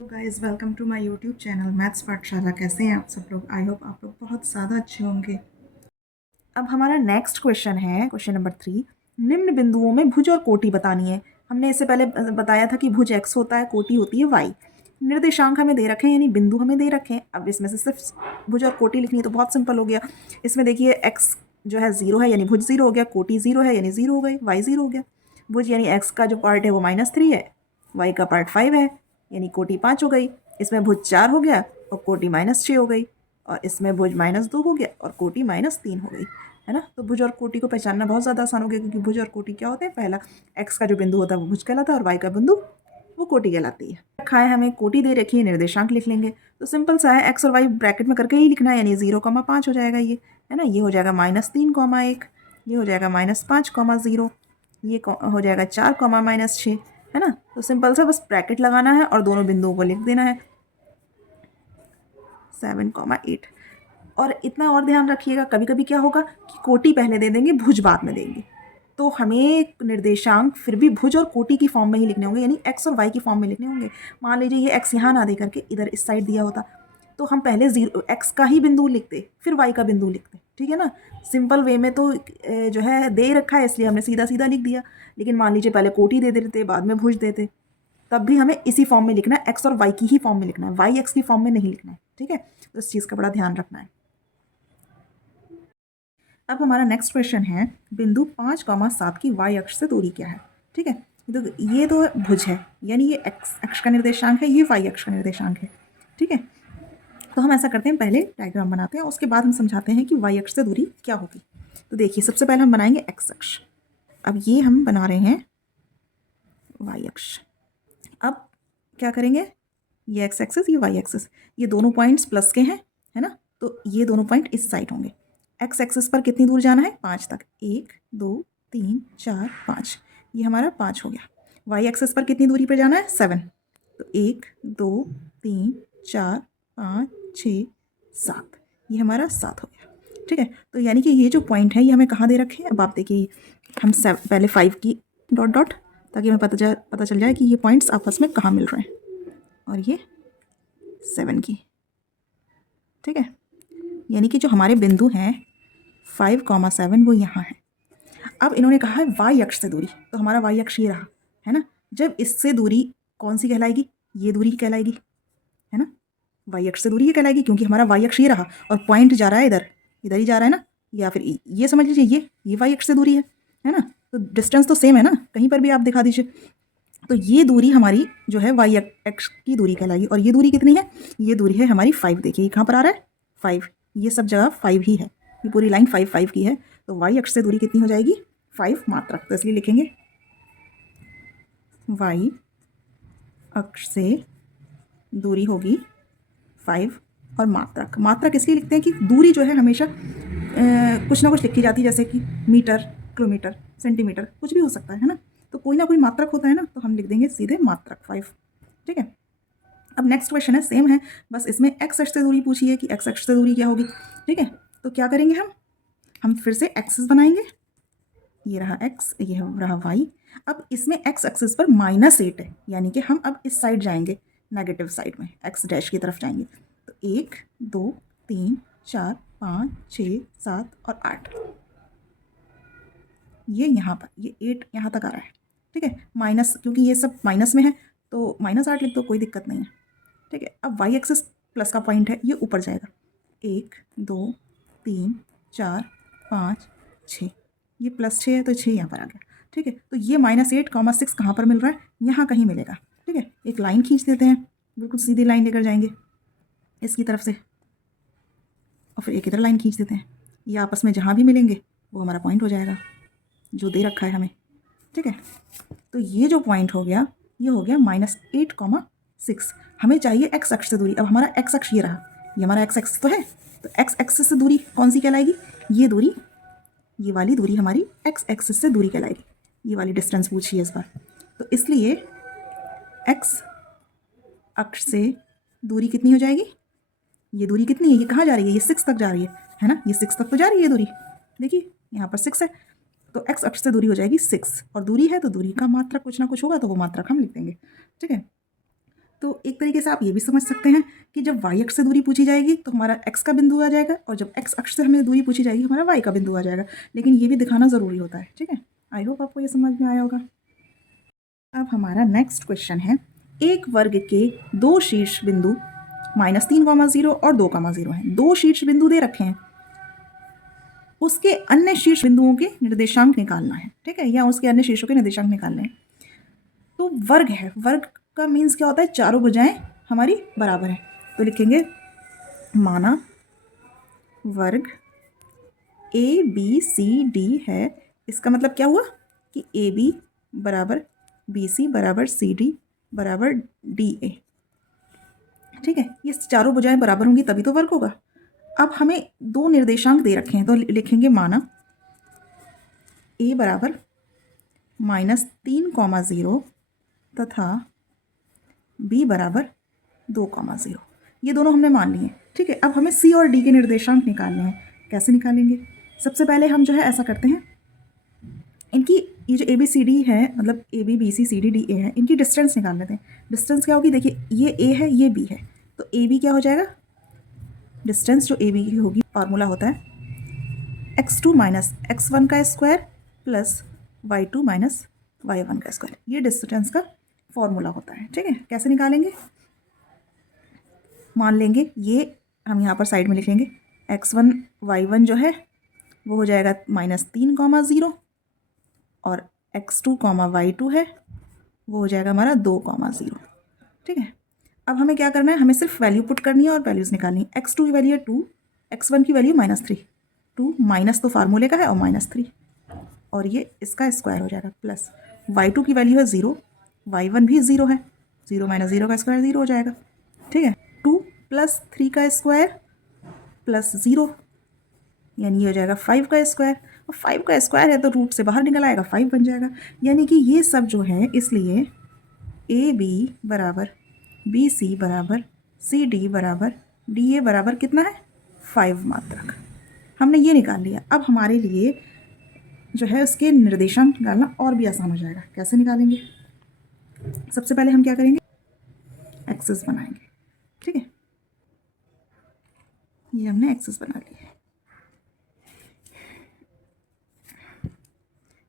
Guys welcome to my YouTube channel maths Pathshala. कैसे हैं आप सब लोग? आई होप आप लोग बहुत ज़्यादा अच्छे होंगे। अब हमारा नेक्स्ट क्वेश्चन है क्वेश्चन नंबर 3। निम्न बिंदुओं में भुज और कोटि बतानी है। हमने इससे पहले बताया था कि भुज x होता है, कोटि होती है y। निर्देशांक हमें दे रखे हैं यानी बिंदु हमें दे रखे हैं। अब इसमें से सिर्फ भुज और कोटि लिखनी है तो बहुत सिंपल हो गया। इसमें देखिए x जो है 0 है यानी भुज 0 हो गया, कोटि 0 है यानी 0 हो गई, y 0 हो गया। भुज यानी x का जो पार्ट है वो -3 है, y का पार्ट 5 है यानी कोटि 5 हो गई। इसमें भुज 4 हो गया और कोटि -6 हो गई, और इसमें भुज -2 हो गया और कोटि -3 हो गई, है ना। तो भुज और कोटि को पहचानना बहुत ज़्यादा आसान हो गया, क्योंकि भुज और कोटि क्या होते हैं? पहला x का जो बिंदु होता है वो भुज कहलाता है और y का बिंदु वो कोटि कहलाती है। रखा है हमें, कोटि दे रखी है, निर्देशांक लिख लेंगे। तो सिंपल सा है, x और y ब्रैकेट में करके ही लिखना है, यानी 0,5 हो जाएगा ये, है ना। ये हो जाएगा -3,1, ये हो जाएगा -5,0, ये हो जाएगा 4,-6, है ना। तो सिंपल सा बस ब्रैकेट लगाना है और दोनों बिंदुओं को लिख देना है 7,8। और इतना और ध्यान रखिएगा, कभी कभी क्या होगा कि कोटि पहले दे देंगे, भुज बाद में देंगे, तो हमें निर्देशांक फिर भी भुज और कोटि की फॉर्म में ही लिखने होंगे, यानी x और y की फॉर्म में लिखने होंगे। मान लीजिए ये x यहाँ ना दे करके इधर इस साइड दिया होता, तो हम पहले x का ही बिंदु लिखते फिर y का बिंदु लिखते, ठीक है ना। सिंपल वे में तो जो है दे रखा है इसलिए हमने सीधा सीधा लिख दिया। लेकिन मान लीजिए पहले कोटि दे देते बाद में भुज देते, तब भी हमें इसी फॉर्म में लिखना है, x और y की ही फॉर्म में लिखना है, y x की फॉर्म में नहीं लिखना है, ठीक है। तो इस चीज़ का बड़ा ध्यान रखना है। अब हमारा नेक्स्ट क्वेश्चन है, बिंदु 5,7 की y अक्ष से दूरी क्या है, ठीक है। तो ये तो भुज है, यानी ये x अक्ष का निर्देशांक है, ये y अक्ष का निर्देशांक है, ठीक है। तो हम ऐसा करते हैं, पहले डायग्राम बनाते हैं, उसके बाद हम समझाते हैं कि y अक्ष से दूरी क्या होगी। तो देखिए, सबसे पहले हम बनाएंगे x अक्ष। अब ये हम बना रहे हैं y अक्ष। अब क्या करेंगे, ये x एक्सिस, ये y एक्सिस, ये दोनों पॉइंट्स प्लस के हैं, है ना। तो ये दोनों पॉइंट इस साइड होंगे। x एक्सिस पर कितनी दूर जाना है? 5 तक, 1 2 3 4 5, ये हमारा 5 हो गया। y एक्सिस पर कितनी दूरी पर जाना है? 7। तो 1 2 3 4 5 6 7, ये हमारा 7 हो गया, ठीक है। तो यानी कि ये जो पॉइंट है ये हमें कहाँ दे रखे हैं? अब आप देखिए, हम पहले 5 की डॉट डॉट, ताकि हमें पता चल जाए कि ये पॉइंट्स आपस में कहाँ मिल रहे हैं, और ये 7 की, ठीक है। यानी कि जो हमारे बिंदु हैं 5,7 वो यहाँ है। अब इन्होंने कहा है y अक्ष से दूरी, तो हमारा y अक्ष ये रहा, है ना। जब इससे दूरी कौन सी कहलाएगी? ये दूरी कहलाएगी, है ना। y अक्ष से दूरी ये कहलाएगी, क्योंकि हमारा y अक्ष ये रहा और पॉइंट जा रहा है इधर, इधर ही जा रहा है ना। या फिर ये समझ लीजिए ये y अक्ष से दूरी है ना। तो डिस्टेंस तो सेम है ना, कहीं पर भी आप दिखा दीजिए। तो ये दूरी हमारी जो है y अक्ष की दूरी कहलाएगी। और ये दूरी कितनी है? ये दूरी है हमारी 5। देखिए कहाँ पर आ रहा है? 5, ये सब जगह 5 ही है, ये पूरी लाइन 5 5 की है। तो y अक्ष से दूरी कितनी हो जाएगी? 5 मात्रक। तो इसलिए लिखेंगे y अक्ष से दूरी होगी 5 और मात्रक। मात्रक इसलिए लिखते हैं कि दूरी जो है हमेशा कुछ ना कुछ लिखी जाती है, जैसे कि मीटर, किलोमीटर, सेंटीमीटर, कुछ भी हो सकता है ना। तो कोई ना कोई मात्रक होता है ना, तो हम लिख देंगे सीधे मात्रक 5, ठीक है। अब नेक्स्ट क्वेश्चन है, सेम है, बस इसमें x अक्ष से दूरी पूछी है कि x अक्ष से दूरी क्या होगी, ठीक है। तो क्या करेंगे हम फिर से एक्सिस बनाएंगे, ये रहा x, ये रहा y। अब इसमें x एक्सिस पर -8 है, यानी कि हम अब इस साइड जाएंगे, नेगेटिव साइड में x डैश की तरफ जाएंगे। तो 1 2 3 4 5 6 7 और 8, ये यहाँ पर, ये 8 यहाँ तक आ रहा है, ठीक है। माइनस, क्योंकि ये सब माइनस में है तो -8 लिख दो, कोई दिक्कत नहीं है, ठीक है। अब y एक्सिस प्लस का पॉइंट है, ये ऊपर जाएगा, 1 2 3 4 5 6, ये +6 है तो 6 यहाँ पर आ गया, ठीक है। तो ये -8,6 कहाँ पर मिल रहा है? यहाँ कहीं मिलेगा, ठीक है। एक लाइन खींच देते हैं, बिल्कुल सीधी लाइन लेकर जाएंगे इसकी तरफ से, और फिर एक इधर लाइन खींच देते हैं। ये आपस में जहाँ भी मिलेंगे वो हमारा पॉइंट हो जाएगा जो दे रखा है हमें, ठीक है। तो ये जो पॉइंट हो गया, ये हो गया -8,6। हमें चाहिए x अक्ष से दूरी। अब हमारा x अक्ष ये रहा, ये हमारा x अक्ष तो है, तो x एक्सिस से दूरी कौन सी कहलाएगी? ये दूरी, ये वाली दूरी हमारी x एक्सिस से दूरी कहलाएगी। ये वाली डिस्टेंस पूछी है इस बार, तो इसलिए x अक्ष से दूरी कितनी हो जाएगी? ये दूरी कितनी है? ये कहाँ जा रही है? ये 6 तक जा रही है ना। ये 6 तक तो जा रही है दूरी, देखिए यहाँ पर 6 है, तो x अक्ष से दूरी हो जाएगी 6। और दूरी है तो दूरी का मात्रक कुछ ना कुछ होगा, तो वो मात्रक हम लिख देंगे, ठीक है। तो एक तरीके से आप ये भी समझ सकते हैं कि जब y अक्ष से दूरी पूछी जाएगी तो हमारा x का बिंदु आ जाएगा, और जब x अक्ष से हमें दूरी पूछी जाएगी हमारा y का बिंदु आ जाएगा। लेकिन ये भी दिखाना ज़रूरी होता है, ठीक है। आई होप आपको ये समझ में आया होगा। अब हमारा नेक्स्ट क्वेश्चन है, एक वर्ग के दो शीर्ष बिंदु -3,0 और 2,0 हैं। दो शीर्ष बिंदु दे रखे हैं, उसके अन्य शीर्ष बिंदुओं के निर्देशांक निकालना है, ठीक है, या उसके अन्य शीर्षों के निर्देशांक निकालने हैं। तो वर्ग है, वर्ग का मीन्स क्या होता है, चारों भुजाएं हमारी बराबर हैं। तो लिखेंगे माना वर्ग ABCD है। इसका मतलब क्या हुआ कि AB बराबर BC बराबर CD बराबर DA, ठीक है। ये चारों भुजाएं बराबर होंगी तभी तो वर्ग होगा। अब हमें दो निर्देशांक दे रखे हैं, तो लिखेंगे माना A बराबर -3,0 तथा B बराबर 2,0। ये दोनों हमने मान लिए, ठीक है। अब हमें C और D के निर्देशांक निकालने हैं। कैसे निकालेंगे? सबसे पहले हम जो है ऐसा करते हैं, इनकी ये जो ABCD है, मतलब ABBCCDDA है, इनकी डिस्टेंस निकाल लेते हैं। डिस्टेंस क्या होगी, देखिए ये A है, ये B है, तो AB क्या हो जाएगा, डिस्टेंस जो AB की होगी, फार्मूला होता है x2 माइनस x1 का square plus y2 minus y1 का स्क्वायर। ये डिस्टेंस का फॉर्मूला होता है, ठीक है। कैसे निकालेंगे, मान लेंगे ये हम यहाँ पर साइड में लिख लेंगे, x1 y1 जो है वो हो जाएगा -3,0 और x2 y2 है वो हो जाएगा हमारा 2,0, ठीक है। अब हमें क्या करना है, हमें सिर्फ वैल्यू पुट करनी है और वैल्यूज़ निकालनी है। x2 की वैल्यू है 2, x1 की वैल्यू -3, 2 माइनस तो फार्मूले का है और -3, और ये इसका स्क्वायर हो जाएगा, प्लस y2 की वैल्यू है 0, y1 भी 0 है, 0 माइनस 0 का स्क्वायर 0 हो जाएगा, ठीक है। 2 + 3 का स्क्वायर प्लस 0 यानी ये हो जाएगा 5 का स्क्वायर, और 5 का स्क्वायर है तो रूट से बाहर निकल आएगा, 5 बन जाएगा। यानी कि ये सब जो है, इसलिए AB बराबर BC बराबर CD बराबर DA बराबर कितना है, 5 मात्रक। हमने ये निकाल लिया। अब हमारे लिए जो है उसके निर्देशांक निकालना और भी आसान हो जाएगा। कैसे निकालेंगे, सबसे पहले हम क्या करेंगे, एक्सेस बनाएंगे, ठीक है। ये हमने एक्सेस बना लिया है।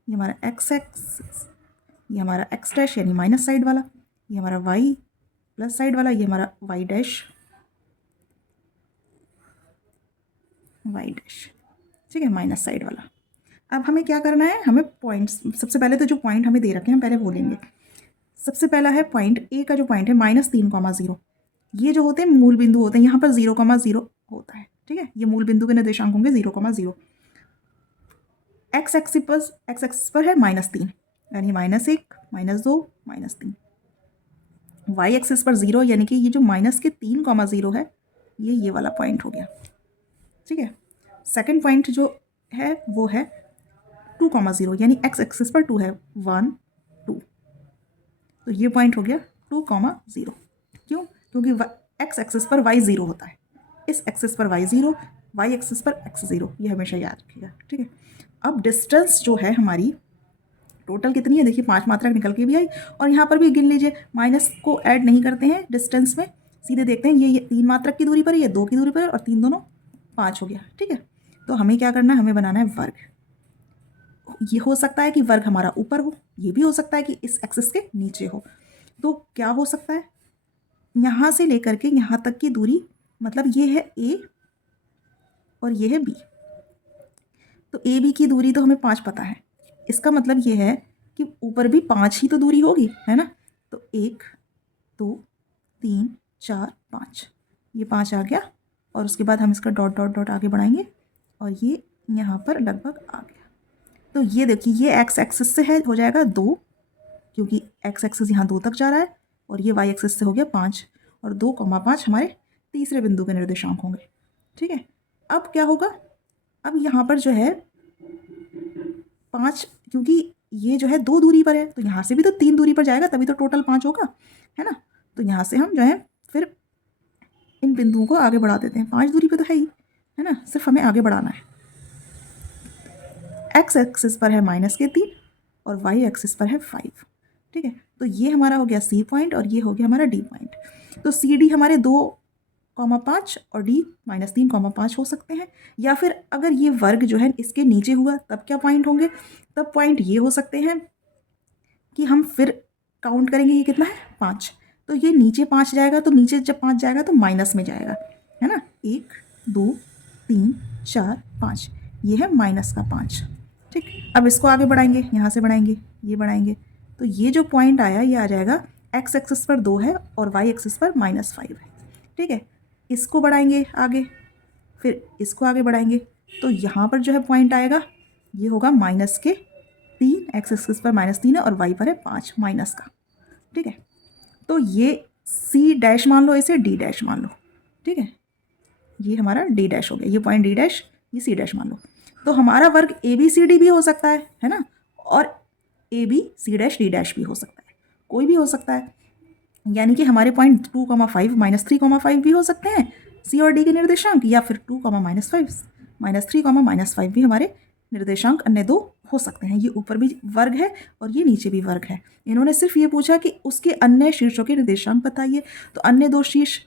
ये हमारा एक्स एक्सेस, ये हमारा x डैश यानी माइनस साइड वाला, ये हमारा y प्लस साइड वाला, ये हमारा y डैश, ठीक है, माइनस साइड वाला। अब हमें क्या करना है, हमें पॉइंट्स, सबसे पहले तो जो पॉइंट हमें दे रखे हैं पहले वो लेंगे। सबसे पहला है पॉइंट A का जो पॉइंट है -3,0, ये जो होते हैं मूल बिंदु होते हैं, यहाँ पर 0,0 होता है, ठीक है। ये मूल बिंदु के निर्देशांक होंगे 0,0। एक्स एक्सिस पर है -3 यानी -1 -2 -3। वाई एक्सिस पर 0 यानी कि ये जो -3,0 है ये वाला पॉइंट हो गया, ठीक है। सेकंड पॉइंट जो है वो है 2,0 यानी एक्स एक्सिस पर 2 है, 1 2, तो ये पॉइंट हो गया 2,0। क्यों, क्योंकि एक्स एक्सिस पर y 0 होता है, इस एक्सिस पर y 0, वाई एक्सिस पर x 0, ये हमेशा याद रखिएगा, ठीक है। अब डिस्टेंस जो है हमारी टोटल कितनी है, देखिए 5 मात्रक निकल के भी आई, और यहाँ पर भी गिन लीजिए, माइनस को ऐड नहीं करते हैं डिस्टेंस में, सीधे देखते हैं ये 3 मात्रक की दूरी पर है, ये 2 की दूरी पर है, और 3 दोनों 5 हो गया, ठीक है। तो हमें क्या करना है, हमें बनाना है वर्ग। ये हो सकता है कि वर्ग हमारा ऊपर हो, ये भी हो सकता है कि इस एक्सिस के नीचे हो। तो क्या हो सकता है, यहाँ से लेकर के यहाँ तक की दूरी, मतलब ये है A और ये है B, तो AB की दूरी तो हमें 5 पता है, इसका मतलब ये है कि ऊपर भी 5 ही तो दूरी होगी, है ना। तो 1 2 3 4 5, ये 5 आ गया, और उसके बाद हम इसका डॉट डॉट डॉट आगे बढ़ाएंगे, और ये यहाँ पर लगभग आ गया। तो ये देखिए, ये एक्स एक्सिस से है, हो जाएगा 2, क्योंकि एक्स एक्सिस यहाँ 2 तक जा रहा है, और ये वाई एक्सिस से हो गया 5, और 2,5 हमारे तीसरे बिंदु के निर्देशांक होंगे, ठीक है। अब क्या होगा, अब यहाँ पर जो है 5, क्योंकि ये जो है 2 दूरी पर है, तो यहाँ से भी तो 3 दूरी पर जाएगा, तभी तो टोटल 5 होगा, है ना। तो यहाँ से हम जो है फिर इन बिंदुओं को आगे बढ़ा देते हैं, 5 दूरी पे तो है ही, है ना, सिर्फ हमें आगे बढ़ाना है। एक्स एक्सिस पर है -3 और वाई एक्सिस पर है 5, ठीक है। तो ये हमारा हो गया सी पॉइंट और ये हो गया हमारा डी पॉइंट। तो सी डी हमारे 2,5 और डी -3,5 हो सकते हैं। या फिर अगर ये वर्ग जो है इसके नीचे हुआ तब क्या पॉइंट होंगे? तब पॉइंट ये हो सकते हैं कि हम फिर काउंट करेंगे, ये कितना है 5, तो ये नीचे 5 जाएगा, तो नीचे जब 5 जाएगा तो माइनस में जाएगा, है ना। 1 2 3 4 5, ये है माइनस का 5। ठीक, अब इसको आगे बढ़ाएंगे, यहाँ से बढ़ाएंगे, ये बढ़ाएंगे, तो ये जो पॉइंट आया ये आ जाएगा एक्स एक्सिस पर 2 है और वाई एक्सिस पर -5 है। ठीक है, इसको बढ़ाएंगे आगे, फिर इसको आगे बढ़ाएंगे, तो यहाँ पर जो है पॉइंट आएगा ये होगा -3, एक्स एक्सिस पर -3 है और वाई पर है 5 माइनस का। ठीक है, तो ये सी डैश मान लो, इसे डी डैश मान लो। ठीक है, ये हमारा डी डैश हो गया, ये पॉइंट डी डैश, ये सी डैश मान लो। तो हमारा वर्ग ए बी सी डी भी हो सकता है ना, और A B C dash D dash भी हो सकता है, कोई भी हो सकता है। यानी कि हमारे पॉइंट 2,5 -3,5 भी हो सकते हैं सी और डी के निर्देशांक, या फिर 2, -3, -5 भी हमारे निर्देशांक अन्य दो हो सकते हैं। ये ऊपर भी वर्ग है और ये नीचे भी वर्ग है। इन्होंने सिर्फ ये पूछा कि उसके अन्य शीर्षों के निर्देशांक बताइए, तो अन्य 2 शीर्ष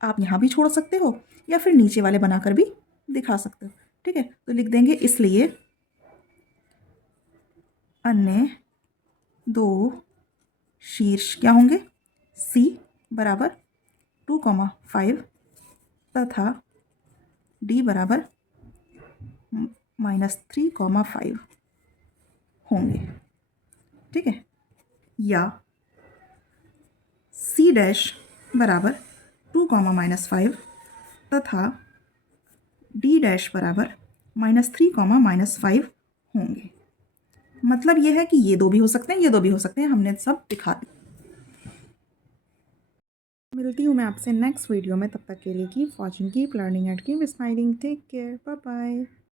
आप यहाँ भी छोड़ सकते हो या फिर नीचे वाले बनाकर भी दिखा सकते हो। ठीक है, तो लिख देंगे इसलिए अन्य 2 शीर्ष क्या होंगे, C बराबर 2,5 तथा D बराबर -3,5 होंगे। ठीक है, या C डैश बराबर 2,-5 तथा D डैश बराबर -3,-5 होंगे। मतलब ये है कि ये 2 भी हो सकते हैं, ये 2 भी हो सकते हैं, हमने सब दिखा दिया। मिलती हूँ मैं आपसे नेक्स्ट वीडियो में, तब तक के लिए keep watching, keep learning and keep smiling. Take care, bye bye.